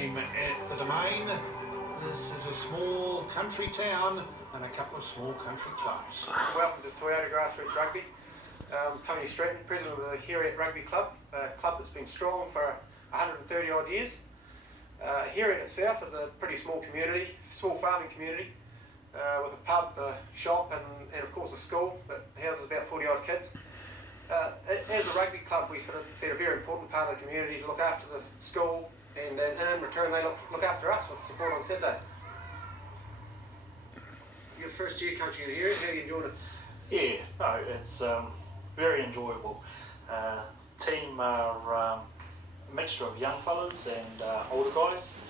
game at the Domain. This is a small country town and a couple of small country clubs. Welcome to Toyota Grassroots Rugby. Tony Stratton, President of the Heriot Rugby Club, a club that's been strong for 130 odd years. Heriot itself is a pretty small community, small farming community, with a pub, a shop and of course a school that houses about 40 odd kids. As a rugby club, we sort of see a very important part of the community to look after the school, and in return they look after us with support on Saturdays. Your first year coaching at Heriot, how are you enjoying it? Yeah, no, it's very enjoyable. Team are a mixture of young fellas and older guys.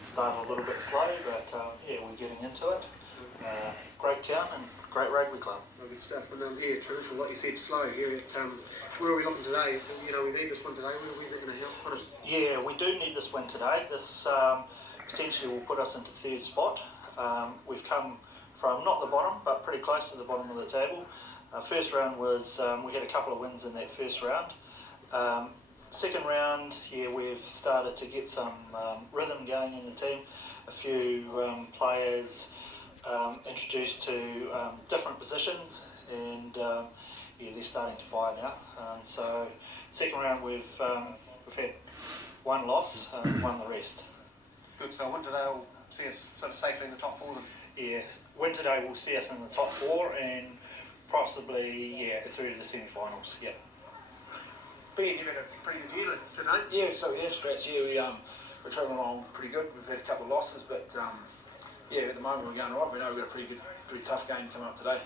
Started a little bit slow, but yeah, we're getting into it. Great town and great rugby club. Good stuff. And yeah, traditional, like you said, slow here. Where are we looking today? You know, we need this one today. Where's it going to help put us? Yeah, we do need this win today. This potentially will put us into third spot. We've come from not the bottom, but pretty close to the bottom of the table. First round was, we had a couple of wins in that first round. Second round, yeah, we've started to get some rhythm going in the team. A few players introduced to different positions, and yeah, they're starting to fire now. So second round, we've had one loss, won the rest. Good. So win today will see us sort of safely in the top four then? Yeah, win today will see us in the top four and possibly through to the semi-finals. Yeah. Ben, you've had a pretty good year today. Yeah, so Strats, we're travelling along pretty good. We've had a couple of losses, but yeah, at the moment we're going all right. We know we've got a pretty tough game coming up today.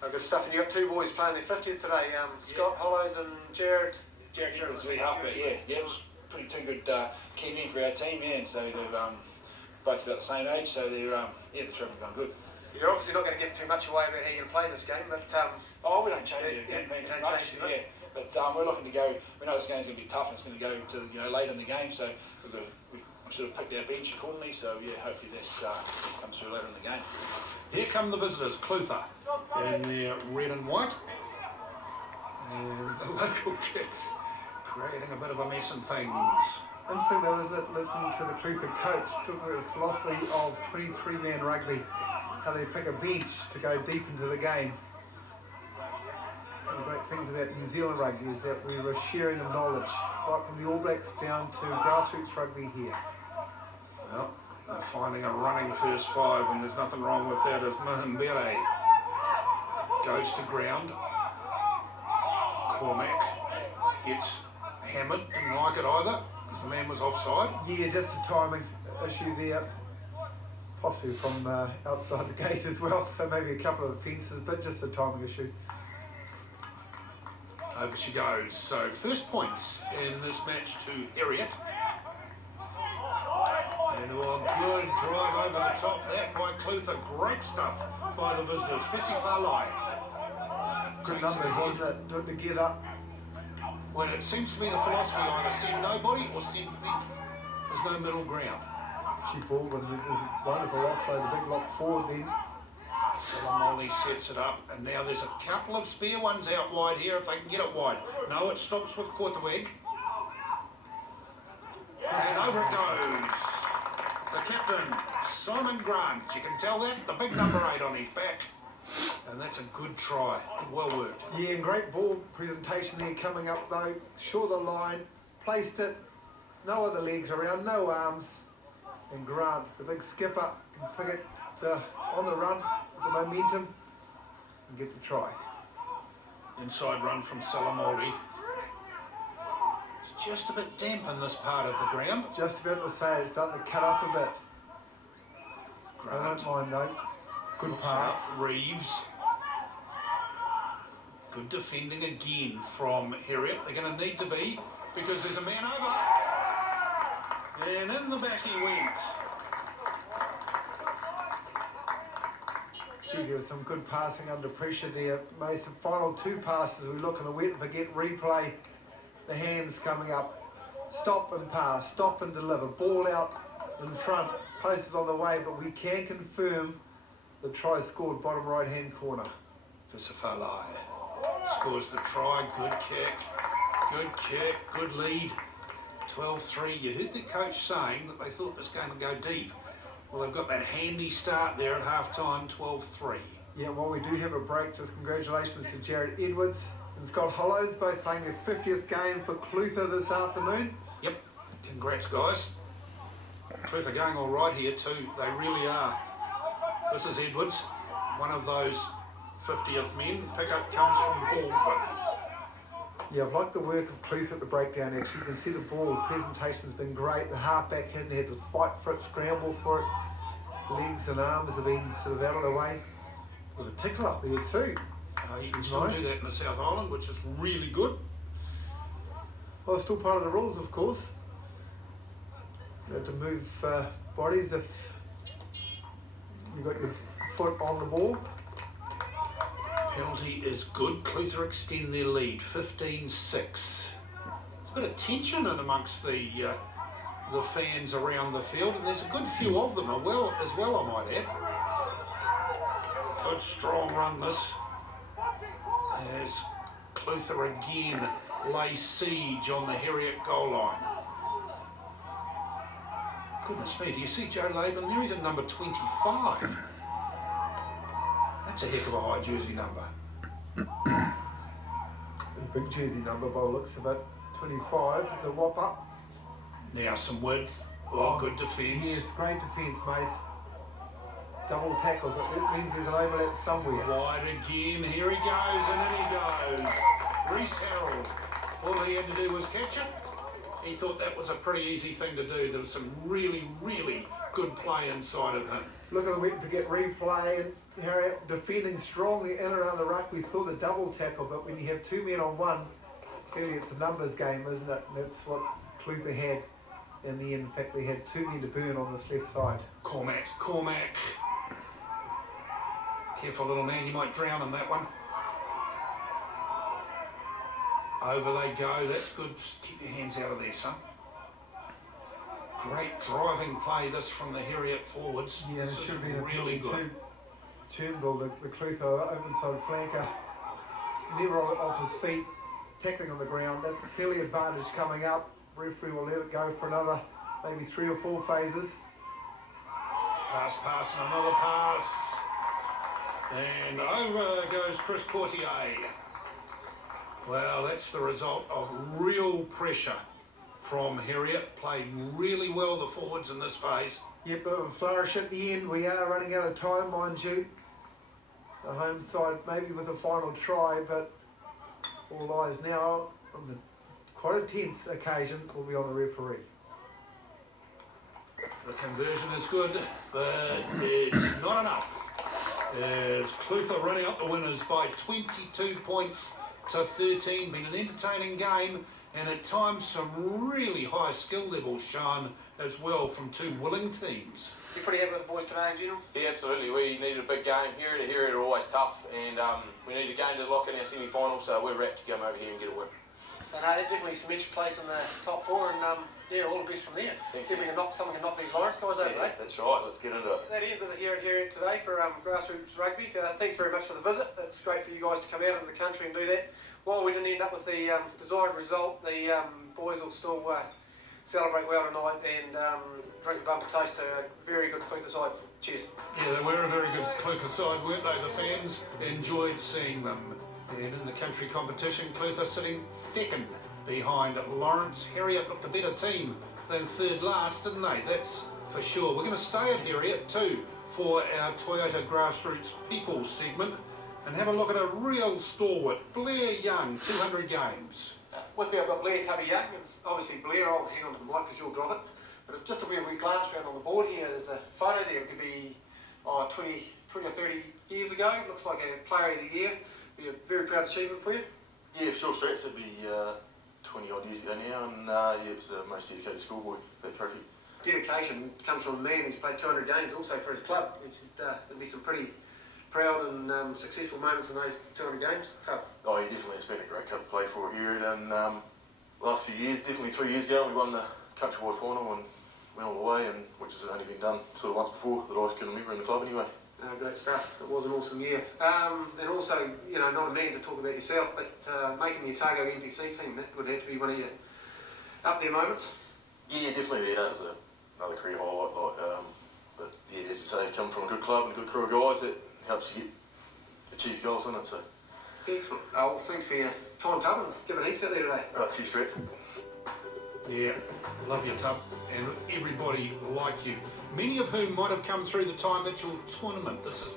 Good stuff. And you got two boys playing their 50th today, Scott Hollows and Jared. Jared was really half, but yeah, it was two good key men for our team, and so they're both about the same age, so they're the travelling going good. You're obviously not going to give too much away about how you're going to play this game, but we don't change it. Yeah. But we're looking to go. We know this game's going to be tough. It's going to go to late in the game, so we've sort of picked our bench accordingly. So yeah, hopefully that comes through later in the game. Here come the visitors, Clutha, in their red and white, and the local kids creating a bit of a mess and things. Interesting though, isn't it, listening to the Clutha coach talking about the philosophy of 23-man rugby, how they pick a bench to go deep into the game. One of the great things about New Zealand rugby is that we were sharing of knowledge, right from the All Blacks down to grassroots rugby here. Well, they're finding a running first five, and there's nothing wrong with that as Mahimbele goes to ground. Cormac gets hammered, didn't like it either, because the man was offside. Yeah, just the timing issue there. Possibly from outside the gate as well, so maybe a couple of offences, but just the timing issue. Over she goes. So first points in this match to Heriot. And good drive over the top that by Clutha. Great stuff by the visitors. Fesifalai. Good numbers, wasn't it? Doing it together. Well, it seems to be the philosophy, either send nobody or send peak. There's no middle ground. She pulled and there's a wonderful offload, the big lock forward then. Salamoli sets it up, and now there's a couple of spare ones out wide here if they can get it wide. No, it stops with Korteweg. And over it goes. The captain, Simon Grant. You can tell that, the big number 8 on his back. And that's a good try. Well worked. Yeah, and great ball presentation there coming up though. Short the line, placed it, no other legs around, no arms. And Grant, the big skipper, can pick it on the run with the momentum and get the try. Inside run from Salamoli. It's just a bit damp in this part of the ground. Just about to say, it's starting to cut up a bit. Grant. I don't mind though. Good pass. Reeves. Good defending again from Heriot. They're going to need to be, because there's a man over. And in the back he went. Gee, there was some good passing under pressure there. Mason, final two passes, we look in the wet and forget replay. The hands coming up. Stop and pass, stop and deliver. Ball out in front, post is on the way, but we can confirm the try scored bottom right hand corner. Fesifalai scores the try. Good kick, good lead. 12-3. You heard the coach saying that they thought this game would go deep. Well, they've got that handy start there at half-time, 12-3. Yeah, while we do have a break, just congratulations to Jared Edwards and Scott Hollows, both playing their 50th game for Clutha this afternoon. Yep, congrats, guys. Clutha going all right here too. They really are. This is Edwards, one of those 50th men. Pickup comes from Baldwin. Yeah, I've liked the work of Clutha at the breakdown. Actually, you can see the ball presentation's been great. The halfback hasn't had to fight for it, scramble for it. Legs and arms have been sort of out of the way. With a tickle up there too. You can still do that in the South Island, which is really good. Well, it's still part of the rules, of course. You have to move bodies if you've got your foot on the ball. Penalty is good. Clutha extend their lead, 15-6. There's a bit of tension in amongst the fans around the field, and there's a good few of them as well, I might add. Good strong run this, as Clutha again lay siege on the Heriot goal line. Goodness me, do you see Joe Laban there? He's at number 25. That's a heck of a high jersey number. A big jersey number by the looks of it. 25 is a whopper. Now some width. Oh, good defence. Yes, great defence, Mace. Double tackles, but that means there's an overlap somewhere. Wide again, here he goes, and in he goes. Reece Harold. All he had to do was catch it. He thought that was a pretty easy thing to do. There was some really, really good play inside of him. Look at the wait and forget replay, and Heriot defending strongly in and around the ruck. We saw the double tackle, but when you have two men on one, clearly it's a numbers game, isn't it? And that's what Clutha had in the end. In fact, they had two men to burn on this left side. Cormac. Careful, little man, you might drown in that one. Over they go, that's good. Keep your hands out of there, son. Great driving play this from the Heriot forwards. Yeah, it this should have been really good. Turnbull, the Clutha open side flanker, never off his feet, tackling on the ground. That's a penalty advantage coming up. Referee will let it go for another, maybe 3 or 4 phases. Pass, and another pass. And over goes Chris Courtier. Well, that's the result of real pressure from Heriot. Played really well, the forwards in this phase. Yeah, but a flourish at the end. We are running out of time, mind you. The home side maybe with a final try, but all eyes now on the quite a tense occasion will be on the referee. The conversion is good, but it's not enough. As Clutha running up the winners by 22 points to 13. Been an entertaining game, and at times some really high skill levels shown as well from two willing teams. You pretty happy with the boys today, General? Yeah, absolutely. We needed a big game. Heriot are always tough, and we need a game to lock in our semi-final, so we're wrapped to come over here and get a win. So no, definitely some extra place in the top 4, and yeah, all the best from there. Thanks. See if we can someone can knock these Lawrence guys over, eh? That's right. Let's get into it. That ends it here at Heriot today for Grassroots Rugby. Thanks very much for the visit. It's great for you guys to come out into the country and do that. While we didn't end up with the desired result, the boys will still celebrate well tonight and drink a bumper toast to a very good Clutha side. Cheers. Yeah, they were a very good Clutha side, weren't they? The fans enjoyed seeing them. And in the country competition, Clutha sitting second behind Lawrence. Heriot looked a better team than third last, didn't they? That's for sure. We're going to stay at Heriot too for our Toyota Grassroots People segment and have a look at a real stalwart, Blair Young, 200 games. With me I've got Blair Tubby Young, and obviously Blair, I'll hang on to the mic because you'll drop it. But if just if we glance around on the board here, there's a photo there. It could be 20 or 30 years ago. It looks like a player of the year. Be a very proud achievement for you. Yeah, for sure stretch. It'd be 20 odd years ago now, and yeah, it was the most dedicated schoolboy, that trophy. Dedication comes from a man who's played 200 games also for his club. There'll be some pretty proud and successful moments in those 200 games. Tough. Oh, he definitely has been a great club to play for here, and last few years, definitely 3 years ago, we won the countrywide final and went all the way, and which has only been done sort of once before that I can remember in the club anyway. Great stuff. It was an awesome year. And also, you know, not a man to talk about yourself, but making the Otago NPC team, that would have to be one of your up there moments? Yeah, definitely. That was another career highlight. But yeah, as you say, coming from a good club and a good crew of guys, that helps you achieve goals, doesn't it? So. Excellent. Oh, well, thanks for your time, Tub, and give it heaps out there today. Cheers, Stretch. Yeah, love you, Tub, and everybody like you, many of whom might have come through the Ty Mitchell tournament. This is